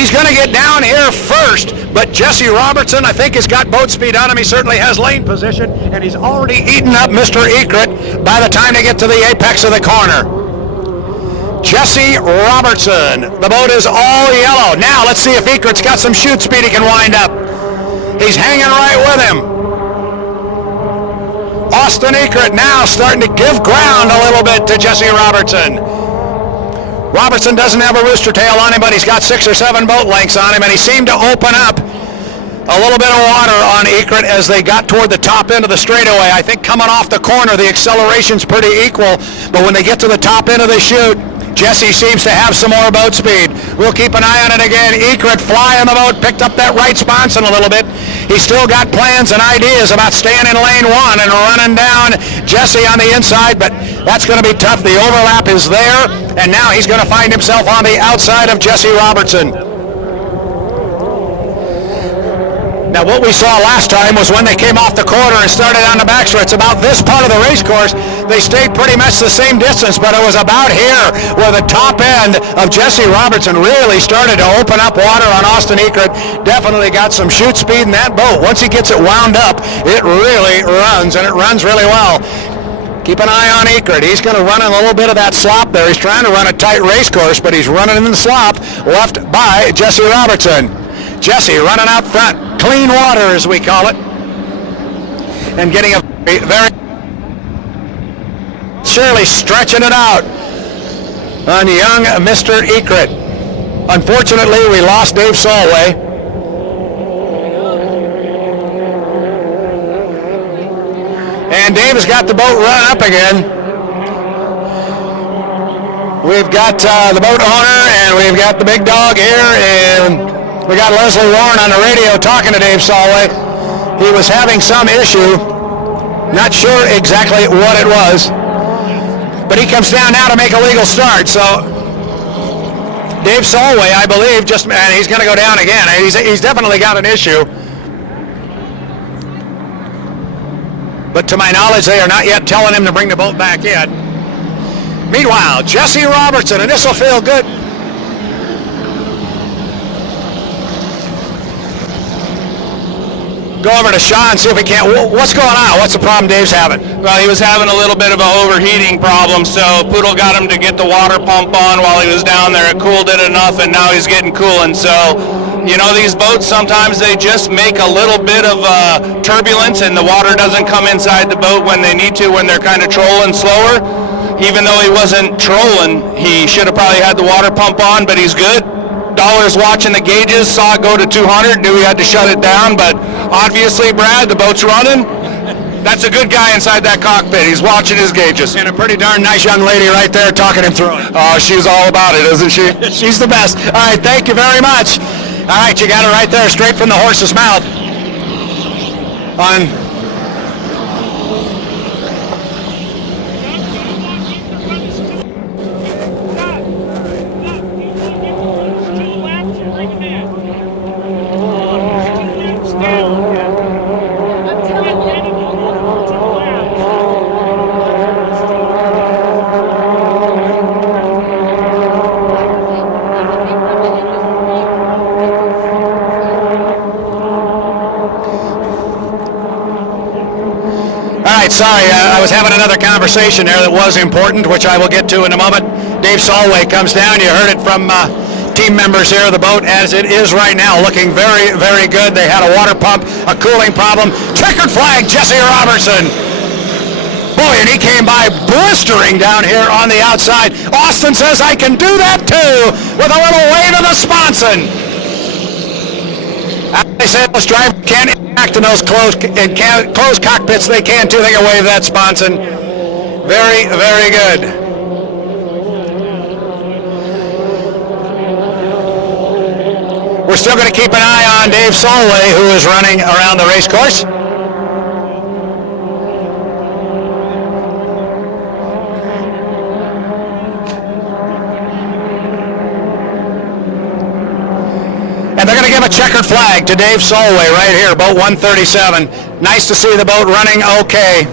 He's going to get down here first, but Jesse Robertson, I think, has got boat speed on him. He certainly has lane position, and he's already eaten up Mr. Egret by the time they get to the apex of the corner. Jesse Robertson, the boat is all yellow. Now let's see if Egret's got some chute speed he can wind up. He's hanging right with him. Austin Egret now starting to give ground a little bit to Jesse Robertson. Robertson doesn't have a rooster tail on him, but he's got 6 or 7 boat lengths on him, and he seemed to open up a little bit of water on Egret as they got toward the top end of the straightaway. I think coming off the corner, the acceleration's pretty equal, but when they get to the top end of the chute, Jesse seems to have some more boat speed. We'll keep an eye on it again. Egret flying the boat, picked up that right sponson a little bit. He's still got plans and ideas about staying in lane 1 and running down Jesse on the inside, but that's going to be tough. The overlap is there, and now he's going to find himself on the outside of Jesse Robertson. Now, what we saw last time was when they came off the corner and started on the backstretch. About this part of the race course, they stayed pretty much the same distance, but it was about here where the top end of Jesse Robertson really started to open up water on Austin Egret. Definitely got some chute speed in that boat. Once he gets it wound up, it really runs, and it runs really well. Keep an eye on Egret. He's going to run in a little bit of that slop there. He's trying to run a tight race course, but he's running in the slop left by Jesse Robertson. Jesse running out front. Clean water, as we call it. And getting a very surely stretching it out on young Mr. Egret. Unfortunately, we lost Dave Solway. And Dave has got the boat run up again. We've got the boat owner, and we've got the big dog here, and we got Leslie Warren on the radio talking to Dave Solway. He was having some issue, not sure exactly what it was, but he comes down now to make a legal start. So Dave Solway, I believe, and he's going to go down again. He's definitely got an issue. But to my knowledge, they are not yet telling him to bring the boat back in. Meanwhile, Jesse Robertson, and this will feel good. Go over to Sean and see if we can't. What's going on? What's the problem Dave's having? Well, he was having a little bit of an overheating problem, so Poodle got him to get the water pump on while he was down there. It cooled it enough, and now he's getting cooling. So, you know, these boats, sometimes they just make a little bit of turbulence, and the water doesn't come inside the boat when they need to, when they're kind of trolling slower. Even though he wasn't trolling, he should have probably had the water pump on, but he's good. Dollar's watching the gauges, saw it go to 200, knew he had to shut it down, but obviously, Brad, the boat's running. That's a good guy inside that cockpit. He's watching his gauges. And a pretty darn nice young lady right there talking him through it. Oh, she's all about it, isn't she? She's the best. All right, thank you very much. All right, you got it right there, straight from the horse's mouth. Sorry, I was having another conversation there that was important, which I will get to in a moment. Dave Solway comes down. You heard it from team members here. The boat, as it is right now, looking very, very good. They had a water pump, a cooling problem. Checkered flag, Jesse Robertson. Boy, and he came by blistering down here on the outside. Austin says, I can do that too, with a little wave of the sponson. They say those drivers can't interact in those closed cockpits. They can too. They can wave that sponson. Very, very good. We're still going to keep an eye on Dave Solway, who is running around the race course. And they're going to give a checkered flag to Dave Solway right here, boat 137. Nice to see the boat running okay.